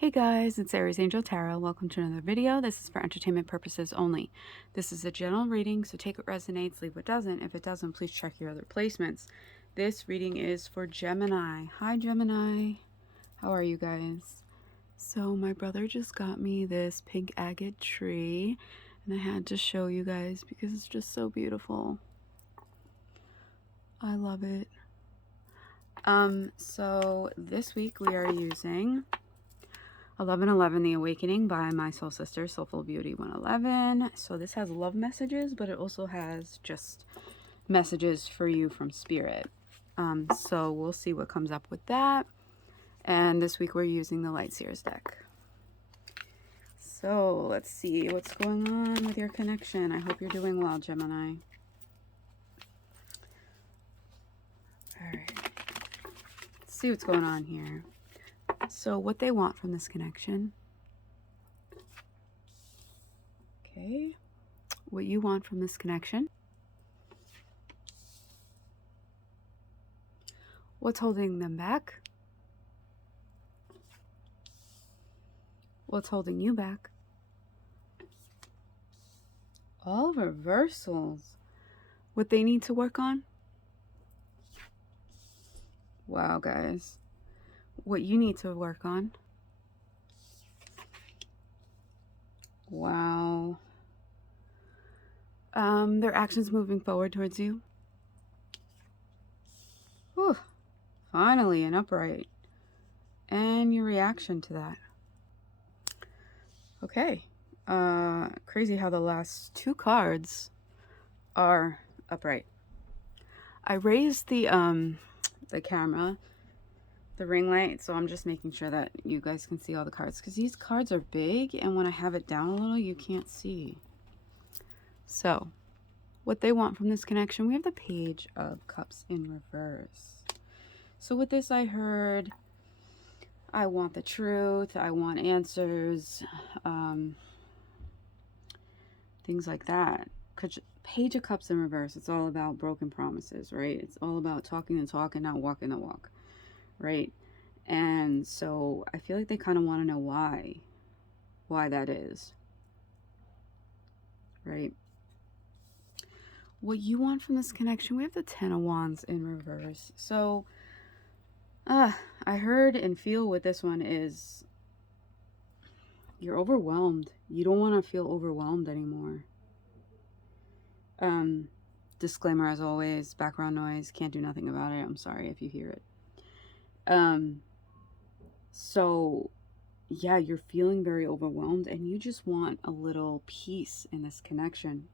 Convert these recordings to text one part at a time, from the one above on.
Hey guys, it's Aries Angel Tarot. Welcome to another video. This is for entertainment purposes only. This is a general reading, so take what resonates, leave what doesn't. If it doesn't, please check your other placements. This reading is for Gemini. Hi Gemini. How are you guys? So my brother just got me this pink agate tree, and I had to show you guys because it's just so beautiful. I love it. So this week we are using 1111 The Awakening by my soul sister, Soulful Beauty 111. So this has love messages, but it also has just messages for you from spirit. So we'll see what comes up with that. And this week we're using the Light Seers deck. So let's see what's going on with your connection. I hope you're doing well, Gemini. All right. Let's see what's going on here. So what they want from this connection. Okay. What you want from this connection. What's holding them back? What's holding you back? All reversals. What they need to work on? Wow, guys. What you need to work on? Wow. Their actions moving forward towards you. Whew. Finally, an upright. And your reaction to that. Okay. Crazy how the last two cards are upright. I raised the camera, the ring light, so I'm just making sure that you guys can see all the cards, because these cards are big, and when I have it down a little, you can't see. So, what they want from this connection, we have the Page of Cups in reverse. So with this, I heard, I want the truth, I want answers, things like that. Page of Cups in reverse, it's all about broken promises, right? It's all about talking the talk and not walking the walk, right? And so I feel like they kind of want to know why that is, right? What you want from this connection, we have the Ten of Wands in reverse. So I heard and feel with this one is you're overwhelmed. You don't want to feel overwhelmed anymore. Disclaimer as always, background noise, can't do nothing about it. I'm sorry if you hear it. So yeah, you're feeling very overwhelmed and you just want a little peace in this connection,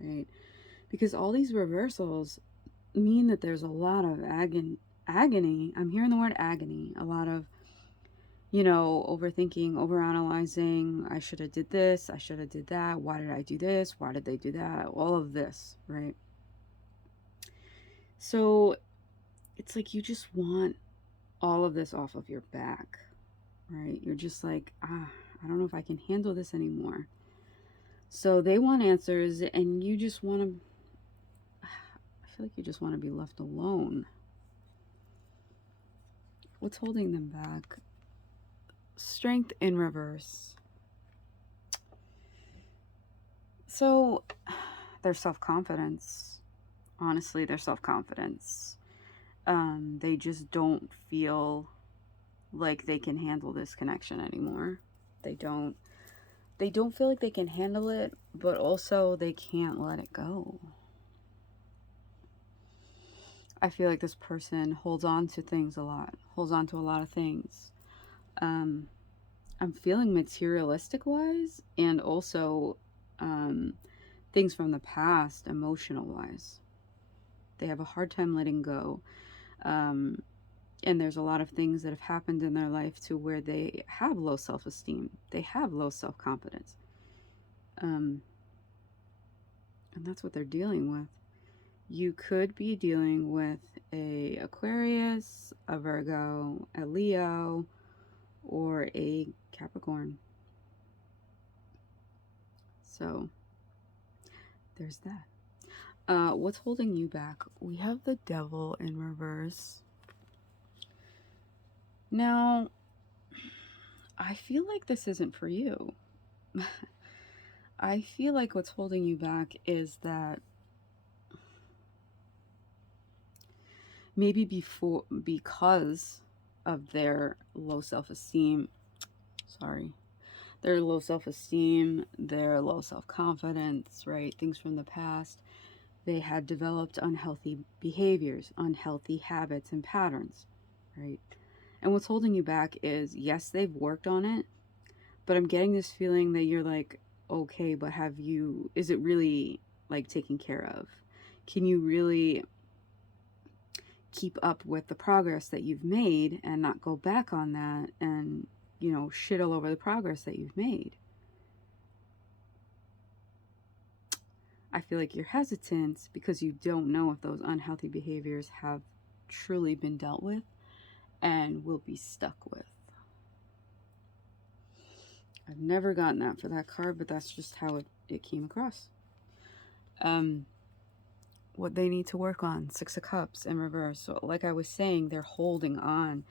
right? Because all these reversals mean that there's a lot of agony. I'm hearing the word agony. A lot of, overthinking, overanalyzing. I should have did this. I should have did that. Why did I do this? Why did they do that? All of this, right? So it's like you just want all of this off of your back, right? You're just like, I don't know if I can handle this anymore. So they want answers and you just want to, I feel like you just want to be left alone. What's holding them back? Strength in reverse. So their self-confidence, honestly, their self-confidence. They just don't feel like they can handle this connection anymore. They don't feel like they can handle it, but also they can't let it go. I feel like this person holds on to things a lot, holds on to a lot of things. I'm feeling materialistic wise and also things from the past, emotional wise. They have a hard time letting go. And there's a lot of things that have happened in their life to where they have low self-esteem. They have low self-confidence. And that's what they're dealing with. You could be dealing with a Aquarius, a Virgo, a Leo, or a Capricorn. So there's that. What's holding you back? We have the Devil in reverse. Now, I feel like this isn't for you. I feel like what's holding you back is that maybe because of their low self-esteem, sorry, their low self-esteem, their low self-confidence, right? Things from the past, they had developed unhealthy behaviors, unhealthy habits and patterns, right? And what's holding you back is, yes, they've worked on it, but I'm getting this feeling that you're like, okay, but is it really like taken care of? Can you really keep up with the progress that you've made and not go back on that and, shit all over the progress that you've made? I feel like you're hesitant because you don't know if those unhealthy behaviors have truly been dealt with and will be stuck with. I've never gotten that for that card, but that's just how it came across. What they need to work on, Six of Cups in reverse. So like I was saying, they're holding on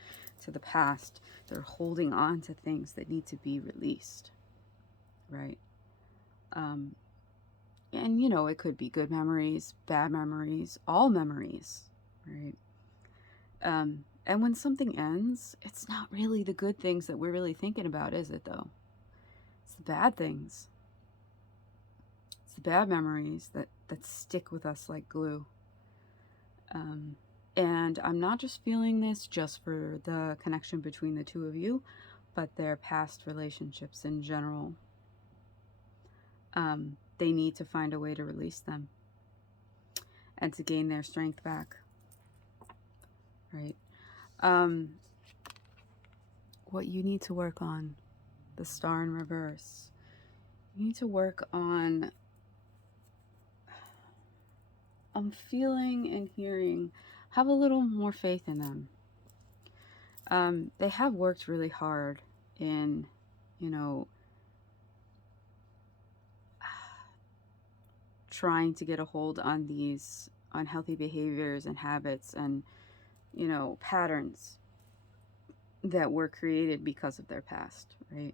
to the past. They're holding on to things that need to be released, right? And it could be good memories, bad memories, all memories, right? And when something ends, it's not really the good things that we're really thinking about, is it though? It's the bad things. It's the bad memories that stick with us like glue. And I'm not just feeling this just for the connection between the two of you, but their past relationships in general. They need to find a way to release them and to gain their strength back, right? What you need to work on, the Star in reverse. You need to work on, I'm feeling and hearing, have a little more faith in them. They have worked really hard in, trying to get a hold on these unhealthy behaviors and habits and, patterns that were created because of their past, right?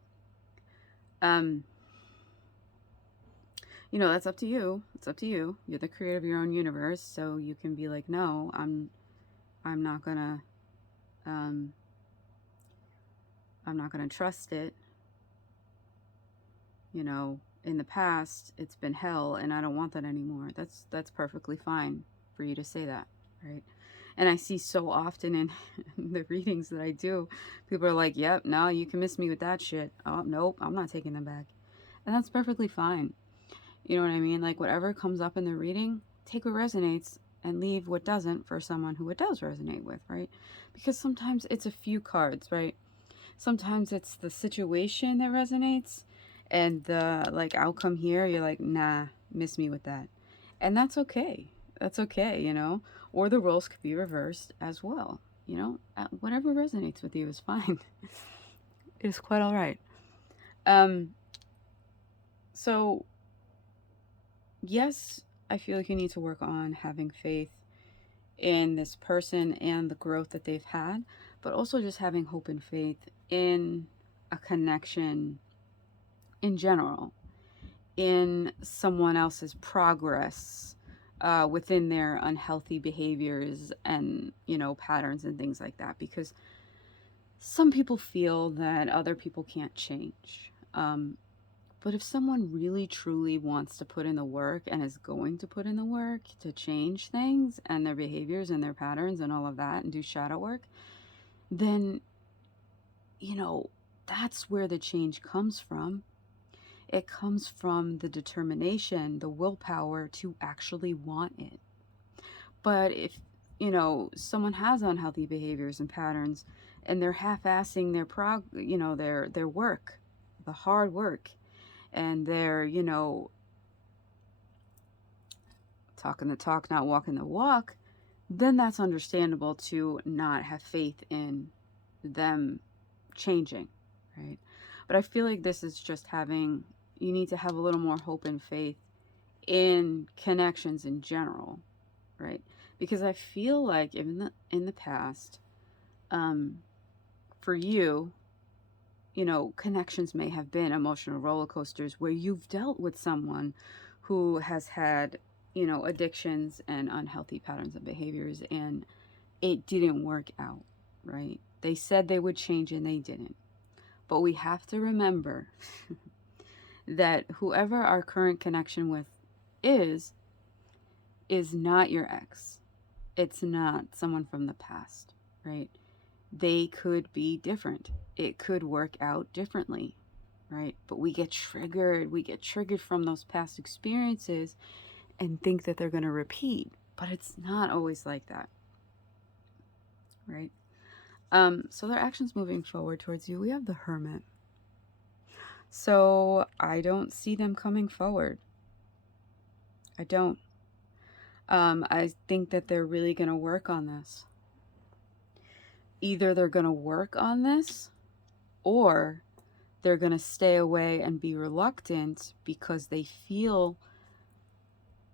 That's up to you. It's up to you. You're the creator of your own universe, so you can be like, no, I'm not gonna, I'm not gonna trust it. In the past, it's been hell, and I don't want that anymore. That's perfectly fine for you to say that, right? And I see so often in the readings that I do, people are like, yep, no, you can miss me with that shit. Oh, nope, I'm not taking them back. And that's perfectly fine. You know what I mean? Like, whatever comes up in the reading, take what resonates and leave what doesn't for someone who it does resonate with, right? Because sometimes it's a few cards, right? Sometimes it's the situation that resonates and the, like, outcome here, you're like, nah, miss me with that. And that's okay. That's okay, Or the roles could be reversed as well, Whatever resonates with you is fine. It is quite all right. So yes, I feel like you need to work on having faith in this person and the growth that they've had, but also just having hope and faith in a connection in general, in someone else's progress within their unhealthy behaviors and, patterns and things like that. Because some people feel that other people can't change. But if someone really truly wants to put in the work and is going to put in the work to change things and their behaviors and their patterns and all of that and do shadow work, then, that's where the change comes from. It comes from the determination, the willpower to actually want it. But if, someone has unhealthy behaviors and patterns and they're half-assing their work, the hard work, and they're, talking the talk, not walking the walk, then that's understandable to not have faith in them changing, right? But I feel like this is just you need to have a little more hope and faith in connections in general, right? Because I feel like in the past, for you, connections may have been emotional roller coasters where you've dealt with someone who has had, addictions and unhealthy patterns of behaviors, and it didn't work out, right? They said they would change and they didn't. But we have to remember that whoever our current connection with is not your ex. It's not someone from the past, right? They could be different. It could work out differently, right? But we get triggered. We get triggered from those past experiences and think that they're going to repeat. But it's not always like that, right? So their actions moving forward towards you, we have the Hermit. So I don't see them coming forward. I don't. I think that they're really going to work on this. Either they're going to work on this, or they're going to stay away and be reluctant because they feel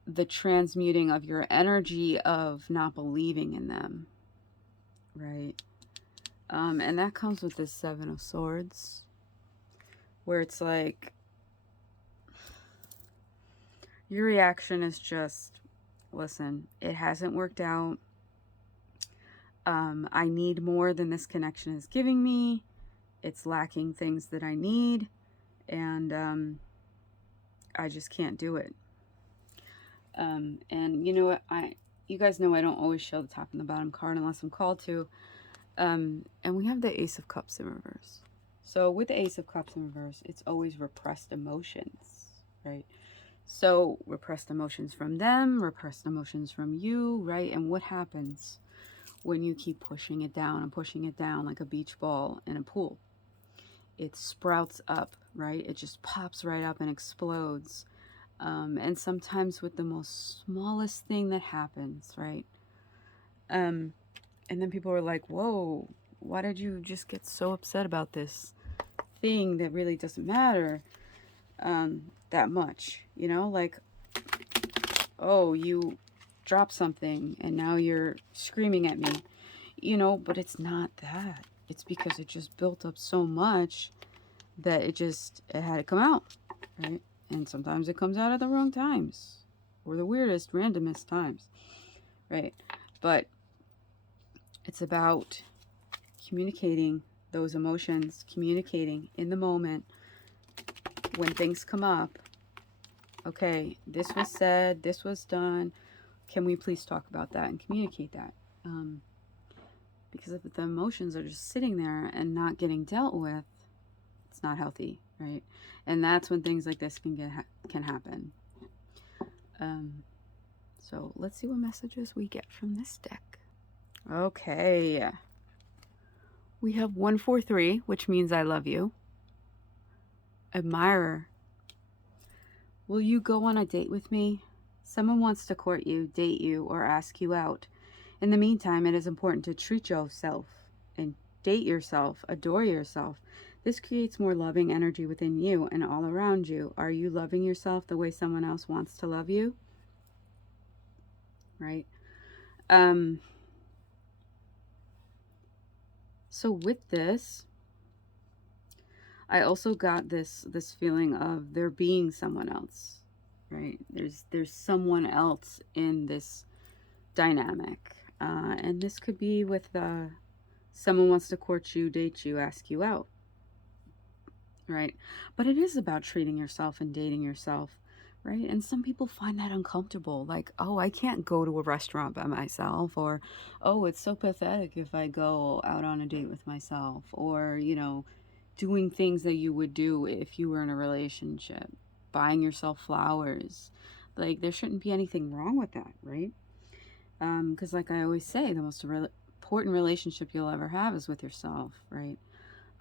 the transmuting of your energy of not believing in them, right? And that comes with this Seven of Swords, where it's like your reaction is just, listen, it hasn't worked out. I need more than this connection is giving me. It's lacking things that I need, and I just can't do it. And you know what? You guys know I don't always show the top and the bottom card unless I'm called to. And we have the Ace of Cups in reverse. So with the Ace of Cups in reverse, it's always repressed emotions, right? So repressed emotions from them, repressed emotions from you, right? And what happens when you keep pushing it down and pushing it down like a beach ball in a pool? It sprouts up, right? It just pops right up and explodes. And sometimes with the most smallest thing that happens, right? And then people are like, whoa, why did you just get so upset about this thing that really doesn't matter that much? Like, oh, you dropped something and now you're screaming at me, but it's not that. It's because it just built up so much that it had to come out, right? And sometimes it comes out at the wrong times or the weirdest, randomest times, right? But it's about communicating those emotions, communicating in the moment when things come up. Okay, this was said, this was done. Can we please talk about that and communicate that? Because if the emotions are just sitting there and not getting dealt with, it's not healthy, right? And that's when things like this can happen. So let's see what messages we get from this deck. Okay. We have 143, which means I love you. Admirer. Will you go on a date with me? Someone wants to court you, date you, or ask you out. In the meantime, it is important to treat yourself and date yourself, adore yourself. This creates more loving energy within you and all around you. Are you loving yourself the way someone else wants to love you? Right? So with this, I also got this feeling of there being someone else, right? There's someone else in this dynamic, and this could be with someone wants to court you, date you, ask you out, right? But it is about treating yourself and dating yourself, right? And some people find that uncomfortable, like, oh, I can't go to a restaurant by myself, or oh, it's so pathetic if I go out on a date with myself, or doing things that you would do if you were in a relationship, buying yourself flowers. Like, there shouldn't be anything wrong with that, right? Because like I always say, the most important relationship you'll ever have is with yourself, right?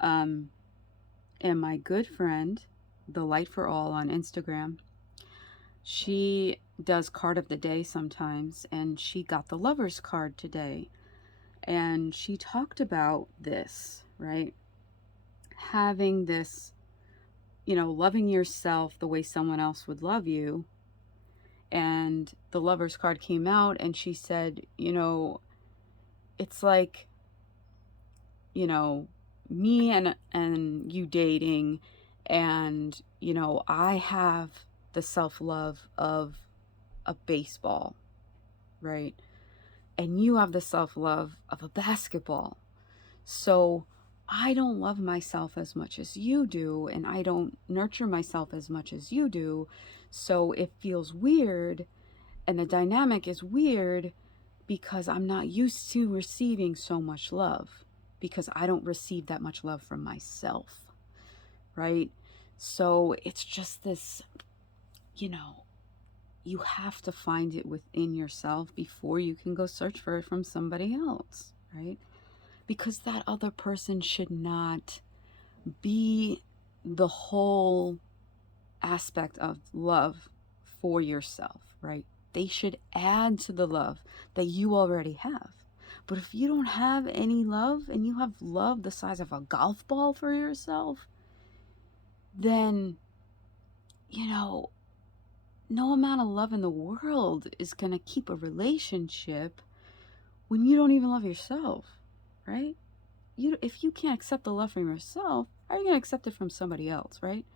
And my good friend, the Light for All on Instagram, she does card of the day sometimes, and she got the Lover's card today. And she talked about this, right? Having this, loving yourself the way someone else would love you. And the Lover's card came out, and she said, it's like, me and you dating, and I have the self-love of a baseball, right? And you have the self-love of a basketball. So I don't love myself as much as you do, and I don't nurture myself as much as you do. So it feels weird, and the dynamic is weird because I'm not used to receiving so much love, because I don't receive that much love from myself, right? So it's just this, you know, you have to find it within yourself before you can go search for it from somebody else, right? Because that other person should not be the whole aspect of love for yourself, right? They should add to the love that you already have. But if you don't have any love, and you have love the size of a golf ball for yourself, then, no amount of love in the world is going to keep a relationship when you don't even love yourself, right? If you can't accept the love from yourself, how are you going to accept it from somebody else, right?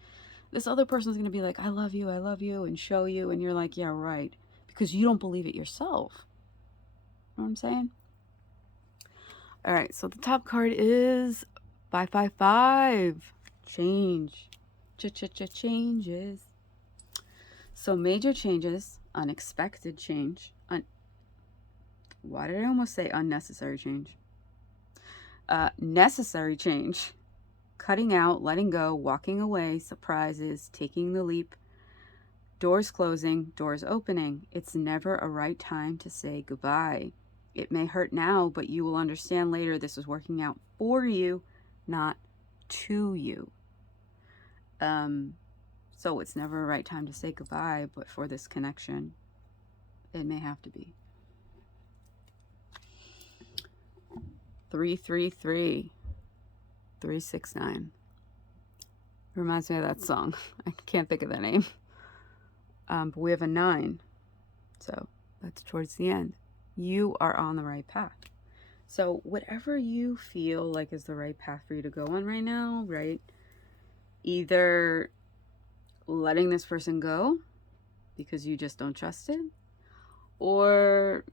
This other person's going to be like, I love you, and show you, and you're like, yeah, right, because you don't believe it yourself. You know what I'm saying? All right, so the top card is 555. Change. Changes. So major changes, unexpected change. Why did I almost say unnecessary change? Necessary change. Cutting out, letting go, walking away, surprises, taking the leap, doors closing, doors opening. It's never a right time to say goodbye. It may hurt now, but you will understand later this is working out for you, not to you. So it's never a right time to say goodbye, but for this connection, it may have to be. 333 369. Reminds me of that song. I can't think of the name. But we have a 9. So that's towards the end. You are on the right path. So whatever you feel like is the right path for you to go on right now, right? Either letting this person go because you just don't trust it, or,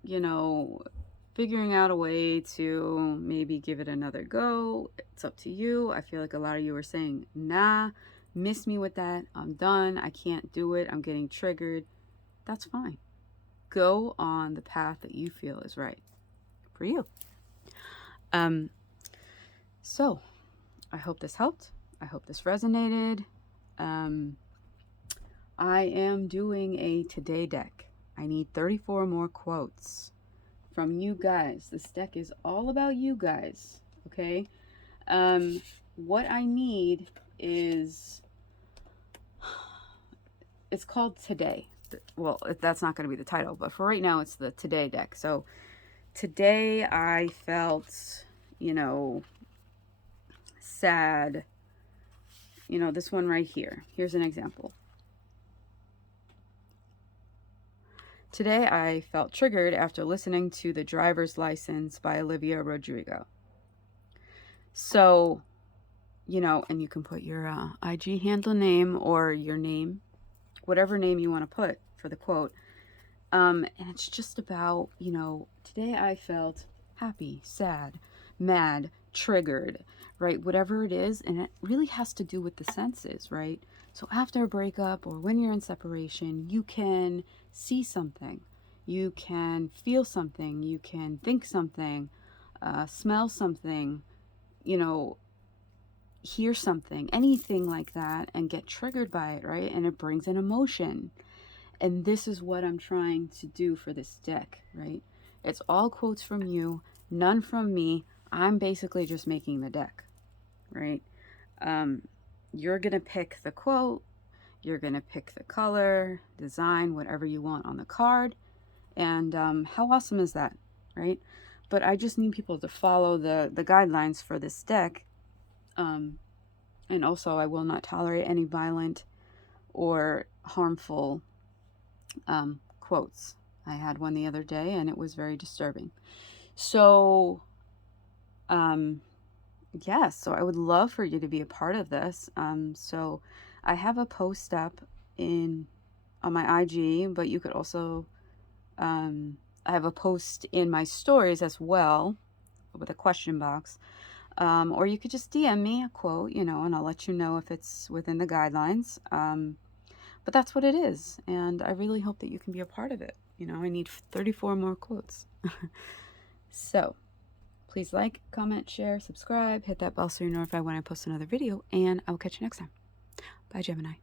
figuring out a way to maybe give it another go. It's up to you. I feel like a lot of you are saying, nah, miss me with that. I'm done. I can't do it. I'm getting triggered. That's fine. Go on the path that you feel is right for you. So I hope this helped. I hope this resonated. I am doing a today deck. I need 34 more quotes from you guys. This deck is all about you guys, okay? What I need is, it's called Today. Well, that's not going to be the title, but for right now, it's the Today deck. So today I felt, sad. This one right here. Here's an example. Today I felt triggered after listening to The Driver's License by Olivia Rodrigo. So, and you can put your IG handle name or your name, whatever name you want to put for the quote. And it's just about, today I felt happy, sad, mad, triggered, right? Whatever it is. And it really has to do with the senses, right? So after a breakup or when you're in separation, you can see something, you can feel something, you can think something, smell something, hear something, anything like that, and get triggered by it, right? And it brings an emotion. And this is what I'm trying to do for this deck, right? It's all quotes from you, none from me. I'm basically just making the deck, right? You're going to pick the quote, you're going to pick the color, design, whatever you want on the card. And how awesome is that, right? But I just need people to follow the guidelines for this deck. And also, I will not tolerate any violent or harmful quotes. I had one the other day and it was very disturbing. So, Yes, so I would love for you to be a part of this. So I have a post up in on my IG, but you could also I have a post in my stories as well with a question box. Or you could just DM me a quote, and I'll let you know if it's within the guidelines. But that's what it is, and I really hope that you can be a part of it. I need 34 more quotes. So please like, comment, share, subscribe, hit that bell so you're notified when I post another video, and I will catch you next time. Bye, Gemini.